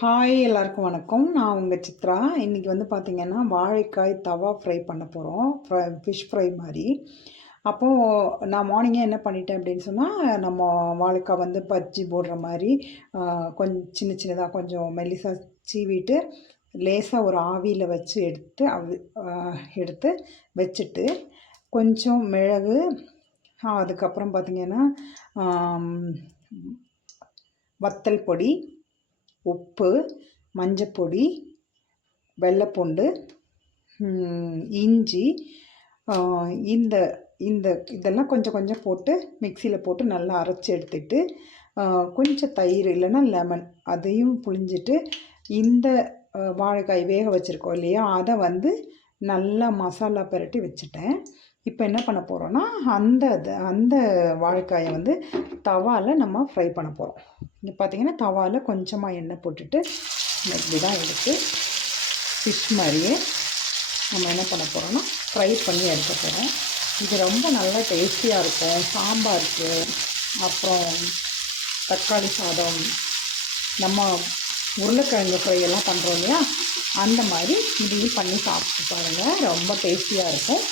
Hi எல்லாருக்கும் வணக்கம். நான் உங்கள் சித்ரா. இன்றைக்கி வந்து பார்த்திங்கன்னா வாழைக்காய் தவா ஃப்ரை பண்ண போகிறோம் ஃப்ரை ஃபிஷ் ஃப்ரை மாதிரி. அப்போது நான் மார்னிங்கே என்ன பண்ணிட்டேன் அப்படின்னு சொன்னால் நம்ம வாழைக்காய் வந்து பஜ்ஜி போடுற மாதிரி கொஞ்சம் சின்ன சின்னதாக கொஞ்சம் மெல்லிசாக சீவிட்டு லேசாக ஒரு ஆவியில் வச்சு எடுத்து அவி எடுத்து வச்சுட்டு கொஞ்சம் மிளகு அதுக்கப்புறம் பார்த்திங்கன்னா வத்தல் பொடி உப்பு மஞ்சப்பொடி வெள்ளைப்பூண்டு இஞ்சி இந்த இந்த இதெல்லாம் கொஞ்சம் கொஞ்சம் போட்டு மிக்சியில் போட்டு நல்லா அரைச்சி எடுத்துட்டு கொஞ்சம் தயிர் இல்லைன்னா லெமன் அதையும் புழிஞ்சிட்டு இந்த வாழைக்காய் வேக வச்சுருக்கோம் இல்லையா? அதை வந்து நல்லா மசாலா பரட்டி வச்சுட்டேன். இப்போ என்ன பண்ண போகிறோன்னா அந்த அந்த வாழைக்காயை வந்து தவாவில் நம்ம ஃப்ரை பண்ண போகிறோம் இங்கே பார்த்தீங்கன்னா தவாவில் கொஞ்சமாக எண்ணெய் போட்டுட்டு இப்படி தான் எடுத்து ஃபிஷ் மாதிரியே நம்ம என்ன பண்ண போகிறோன்னா ஃப்ரை பண்ணி எடுக்க போகிறோம் இது ரொம்ப நல்லா டேஸ்டியாக இருக்கும். சாம்பாருக்கு அப்புறம் தக்காளி சாதம். நம்ம உருளைக்கிழங்கு ஃப்ரை எல்லாம் பண்ணுறோம் இல்லையா? அந்த மாதிரி இதையும் பண்ணி சாப்பிட்டு பாருங்கள் ரொம்ப டேஸ்டியாக இருக்கும்.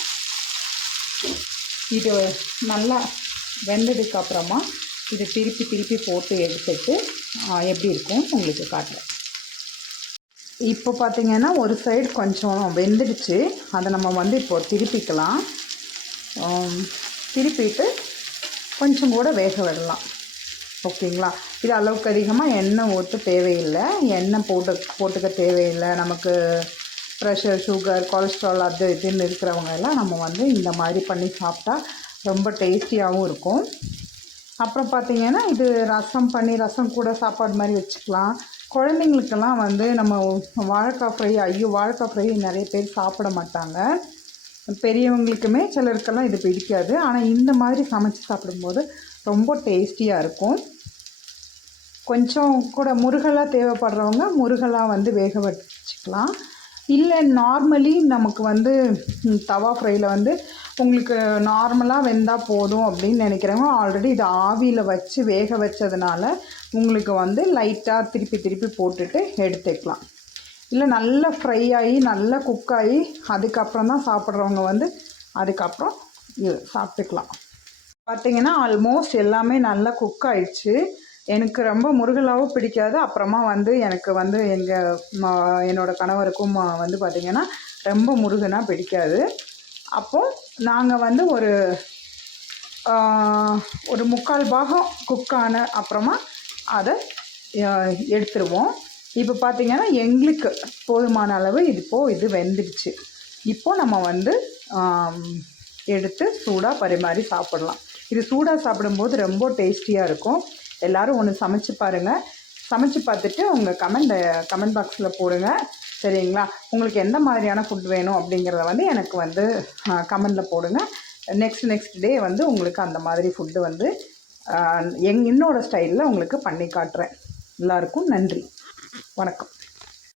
இது நல்லா வெந்ததுக்கு அப்புறமா இதை திருப்பி திருப்பி போட்டு எடுத்துட்டு எப்படி இருக்கும் உங்களுக்கு காட்டுறேன். இப்போ பார்த்திங்கன்னா ஒரு சைடு கொஞ்சம் வெந்துடுச்சு. அதை நம்ம வந்து இப்போ திருப்பிக்கலாம். திருப்பிட்டு கொஞ்சம் கூட வேக விடலாம். ஓகேங்களா? இது அளவுக்கு அதிகமாக எண்ணெய் ஊற்ற தேவையில்லை. எண்ணெய் போட்டு போட்டுக்க தேவையில்லை. நமக்கு ப்ரெஷர் சுகர் கொலஸ்ட்ரால் அது இதுன்னு இருக்கிறவங்க எல்லாம் நம்ம வந்து இந்த மாதிரி பண்ணி சாப்பிட்டா ரொம்ப டேஸ்டியாகவும் இருக்கும். அப்புறம் பார்த்திங்கன்னா இது ரசம் பண்ணி ரசம் கூட சாப்பாடு மாதிரி வச்சுக்கலாம். குழந்தைங்களுக்கெல்லாம் வந்து நம்ம வாழைக்காய் ஃப்ரை ஐயோ வாழைக்காய் ஃப்ரை நிறைய பேர் சாப்பிட மாட்டாங்க. பெரியவங்களுக்குமே சிலருக்கெல்லாம் இது பிடிக்காது. ஆனால் இந்த மாதிரி சமைச்சு சாப்பிடும்போது ரொம்ப டேஸ்டியாக இருக்கும். கொஞ்சம் கூட முருகலாக தேவைப்படுறவங்க முருகலாக வந்து வேக வச்சுக்கலாம். இல்லை நார்மலி நமக்கு வந்து தவா ஃப்ரையில் வந்து உங்களுக்கு நார்மலாக வெந்தால் போதும் அப்படின்னு நினைக்கிறவங்க ஆல்ரெடி இதை ஆவியில் வச்சு வேக வச்சதுனால உங்களுக்கு வந்து லைட்டாக திருப்பி திருப்பி போட்டுட்டு எடுத்துக்கலாம். இல்லை நல்லா ஃப்ரை ஆகி நல்லா குக் ஆகி அதுக்கப்புறம் தான் சாப்பிட்றவங்க வந்து அதுக்கப்புறம் சாப்பிட்டுக்கலாம். பார்த்திங்கன்னா ஆல்மோஸ்ட் எல்லாமே நல்லா குக் ஆயிடுச்சு. எனக்கு ரொம்ப முருகலாவும் பிடிக்காது. அப்புறமா வந்து எனக்கு வந்து எங்கள் என்னோடய கணவருக்கும் வந்து பார்த்திங்கன்னா ரொம்ப முருகனா பிடிக்காது. அப்போது நாங்கள் வந்து ஒரு ஒரு முக்கால் பாகம் குக்கான அப்புறமா அதை எடுத்துருவோம். இப்போ பார்த்திங்கன்னா எங்களுக்கு போதுமான அளவு இது இப்போது இது வெந்துடுச்சு. இப்போது நம்ம வந்து எடுத்து சூடாக பரிமாறி சாப்பிடலாம். இது சூடாக சாப்பிடும்போது ரொம்ப டேஸ்டியாக இருக்கும். எல்லோரும் ஒன்று சமைச்சு பாருங்கள் சமைச்சு பார்த்துட்டு உங்கள் கமெண்ட் கமெண்ட் பாக்ஸில் போடுங்க. சரிங்களா? உங்களுக்கு எந்த மாதிரியான ஃபுட் வேணும் அப்படிங்கிறத வந்து எனக்கு வந்து கமெண்டில் போடுங்க. நெக்ஸ்ட் நெக்ஸ்ட் டே வந்து உங்களுக்கு அந்த மாதிரி ஃபுட்டு வந்து எங் என்னோடய ஸ்டைலில் உங்களுக்கு பண்ணி காட்டுறேன். எல்லாருக்கும் நன்றி. வணக்கம்.